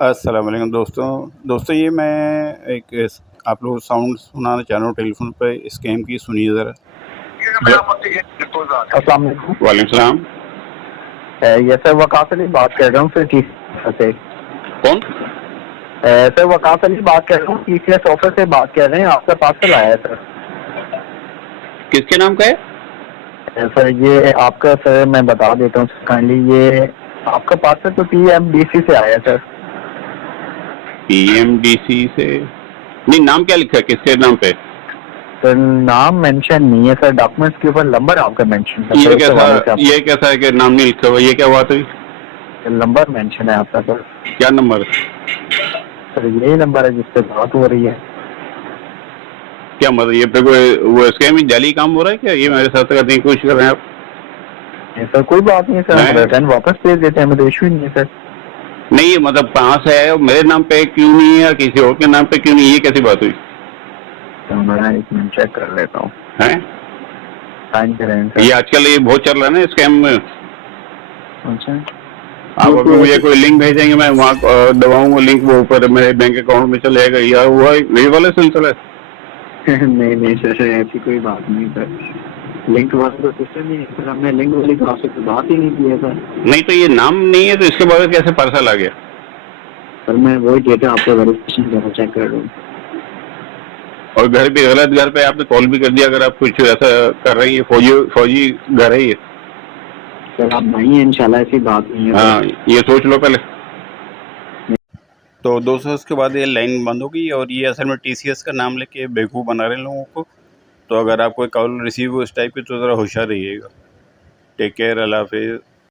अस्सलाम वालेकुम दोस्तों ये मैं आप लोग साउंड सुनाना चाह रहा हूँ टेलीफोन पे स्कैम की सुनिए ज़रा। अस्सलाम वालेकुम। वालेकुम सलाम। ये सर वकास अली बात कर रहा हूँ सर से। कौन? सर वकास अली बात कर रहा हूँ, TCS ऑफिस से बात कर रहे हैं। आपका पार्सल आया है सर। किसके नाम का है? सर ये आपका, सर मैं बता देता हूँ काइंडली, ये आपका पार्सल तो PMDC से आया है सर। PMDC से नहीं, नाम क्या लिखा है, किसके नाम पे? सर नाम मेंशन नहीं है सर, डॉक्यूमेंट्स के ऊपर नंबर आपका मेंशन है ये सर। कैसा है कि नाम नहीं लिखा हुआ? ये क्या बात हुई? नंबर मेंशन है आपका सर। क्या नंबर? सर यही नंबर है जिससे बात हो रही है। क्या मतलब ये पे कोई वो स्कैम जाली काम हो रहा है क्या? ये मेरे साथ करने की कोशिश कर रहे हैं आप? सर कोई बात नहीं सर, हम रिटर्न वापस भेज देते हैं, हमें तो इशू ही नहीं है सर। नहीं, ये मतलब कहाँ से है, मेरे नाम पे क्यों नहीं है या किसी और के नाम पे क्यों नहीं, ये कैसी बात हुई? मैं एक मिनट चेक कर लेता हूँ। ये आजकल ये बहुत चल रहा है ना स्कैम में। अच्छा, आप अभी मुझे कोई लिंक भेजेंगे, मैं वहाँ दबाऊंगा लिंक, वो ऊपर मेरे बैंक अकाउंट में चले जाएगा, या हुआ ये वाला सिलसिला है? नहीं नहीं सर, ऐसी कोई बात नहीं सर। लिंक वाला तो सिस्टम नहीं है सर, हमने लिंक वाली तो आपसे कोई बात ही नहीं की है सर। नहीं तो ये नाम नहीं है तो इसके बाद कैसे पार्सल आ गया? सर मैं वही डेटा आपको वेरिफिकेशन करना चेक कर रहा हूँ। और घर पे, गलत घर पे आपने कॉल भी कर दिया, अगर आप कुछ ऐसा कर रही है, फौजी घर है ये। सर आप नहीं है, इंशाल्लाह ऐसी बात नहीं है। हाँ, ये सोच लो पहले। तो दोस्तों उसके बाद ये लाइन बंद हो गई, और ये असल में TCS का नाम लेके बेवकूफ़ बना रहे हैं लोगों को। तो अगर आप कोई कॉल रिसीव हो इस टाइप की तो ज़रा होशियार रहिएगा। टेक केयर, अल्लाह हाफिज़।